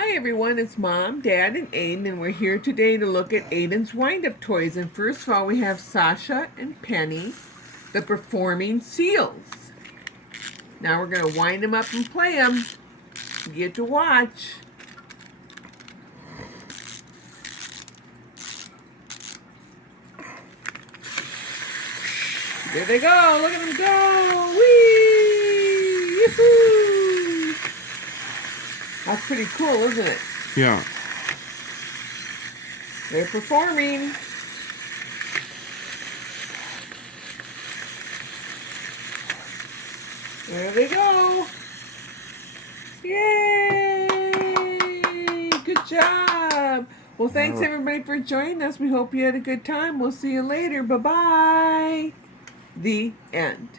Hi everyone, it's Mom, Dad, and Aiden, and we're here today to look at Aiden's wind-up toys. And first of all, we have Sasha and Penny, the performing seals. Now we're going to wind them up and play them. You get to watch. There they go. Look at them go. Whee! Yoo-hoo! That's pretty cool, isn't it? Yeah. They're performing. There they go. Yay! Good job. Well, thanks everybody for joining us. We hope you had a good time. We'll see you later. Bye-bye. The end.